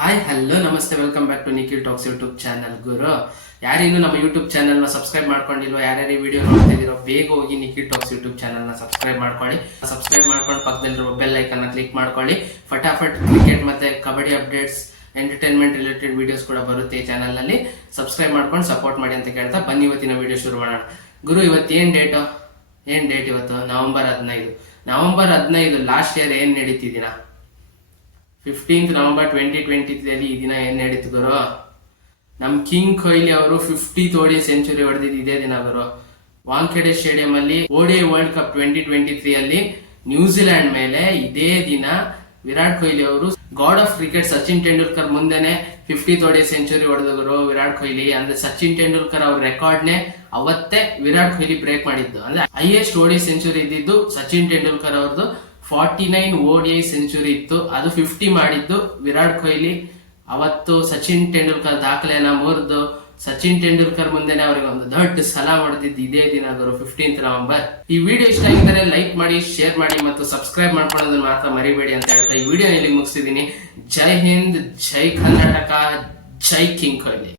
Hi hello ನಮಸ್ತೆ, welcome back to Nikhil talks YouTube channel. ಗುರು, ಯಾರಿನ್ನೂ ನಮ್ಮ ಯೂಟ್ಯೂಬ್ ಚಾನಲ್ನ ಸಬ್ಸ್ಕ್ರೈಬ್ ಮಾಡ್ಕೊಂಡಿಲ್ವೋ, ಯಾರ್ಯಾರು ಈ ವಿಡಿಯೋ ನೋಡ್ತಿದ್ದೀರೋ ಬೇಗ ಹೋಗಿ ನಿಖಿಲ್ ಟಾಕ್ಸ್ ಯೂಟ್ಯೂಬ್ ಚಾನಲ್ನ ಸಬ್ಸ್ಕ್ರೈಬ್ ಮಾಡ್ಕೊಳ್ಳಿ. ಸಬ್ಸ್ಕ್ರೈಬ್ ಮಾಡ್ಕೊಂಡು ಪಕ್ಕದಲ್ಲಿರೋ ಬೆಲ್ ಐಕನ್ನ ಕ್ಲಿಕ್ ಮಾಡ್ಕೊಳ್ಳಿ. ಫಟಾಫಟ್ ಕ್ರಿಕೆಟ್ ಮತ್ತೆ kabaddi updates, entertainment related videos ಕೂಡ ಬರುತ್ತೆ ಈ ಚಾನಲ್ನಲ್ಲಿ. ಸಬ್ಸ್ಕ್ರೈಬ್ ಮಾಡ್ಕೊಂಡು ಸಪೋರ್ಟ್ ಮಾಡಿ ಅಂತ ಕೇಳ್ತಾ ಬನ್ನಿ ಇವತ್ತಿನ ವಿಡಿಯೋ ಶುರು ಮಾಡೋಣ. ಗುರು, ಇವತ್ತು ಏನ್ ಡೇಟ್ ಇವತ್ತು? ನವೆಂಬರ್ 15 ಲಾಸ್ಟ್ ಇಯರ್ ಏನ್ ನಡೀತಿದ್ದೀನ 15th ನವೆಂಬರ್ 2023 ಈ ದಿನ ಏನ್ ನಡೀತು ಗುರು? ನಮ್ ಕಿಂಗ್ ಕೊಹ್ಲಿ ಅವರು 50th ODI ಸೆಂಚುರಿ ಹೊಡೆದಿದ್ದು ಇದೇ ದಿನ ಗುರು. ವಾಂಖೆಡೆ ಸ್ಟೇಡಿಯಂ ಅಲ್ಲಿ ODI ವರ್ಲ್ಡ್ ಕಪ್ 2023 ಅಲ್ಲಿ ನ್ಯೂಜಿಲೆಂಡ್ ಮೇಲೆ ಇದೇ ದಿನ ವಿರಾಟ್ ಕೊಹ್ಲಿ ಅವರು god of cricket Sachin Tendulkar ಮುಂದೆನೆ 50th ODI ಸೆಂಚುರಿ ಹೊಡೆದ್ರು ವಿರಾಟ್ ಕೊಹ್ಲಿ. ಅಂದ್ರೆ ಸಚಿನ್ ತೆಂಡೂಲ್ಕರ್ ಅವ್ರ ರೆಕಾರ್ಡ್ನೆ ಅವತ್ತೇ ವಿರಾಟ್ ಕೊಹ್ಲಿ ಬ್ರೇಕ್ ಮಾಡಿದ್ದು. ಅಂದ್ರೆ ಹೈಯೆಸ್ಟ್ ODI ಸೆಂಚುರಿ ಇದ್ದಿದ್ದು ಸಚಿನ್ ತೆಂಡೂಲ್ಕರ್ ಅವ್ರದ್ದು 49 ODI ಸೆಂಚುರಿ ಇತ್ತು. ಅದು 50 ಮಾಡಿದ್ದು ವಿರಾಟ್ ಕೊಹ್ಲಿ. ಅವತ್ತು ಸಚಿನ್ ತೆಂಡೂಲ್ಕರ್ ದಾಖಲೆಯನ್ನ ಮುರಿದು ಸಚಿನ್ ತೆಂಡೂಲ್ಕರ್ ಮುಂದೆನೆ ಅವರಿಗೆ ಒಂದು ದೊಡ್ಡ ಸಲಾಮ್ ಹೊಡೆದಿದ್ದು ಇದೇ ದಿನ ಗುರು, 15th ನವೆಂಬರ್. ಈ ವಿಡಿಯೋ ಇಷ್ಟ ಆಗಿದ್ದರೆ ಲೈಕ್ ಮಾಡಿ, ಶೇರ್ ಮಾಡಿ ಮತ್ತು ಸಬ್ಸ್ಕ್ರೈಬ್ ಮಾಡ್ಕೊಳ್ಳೋದನ್ನ ಮಾತ್ರ ಮರಿಬೇಡಿ ಅಂತ ಹೇಳ್ತಾ ಈ ವಿಡಿಯೋ ಇಲ್ಲಿ ಮುಗಿಸ್ತಿದ್ದೀನಿ. ಜೈ ಹಿಂದ್, ಜೈ ಕರ್ನಾಟಕ, ಜೈ ಕಿಂಗ್ ಕೊಹ್ಲಿ.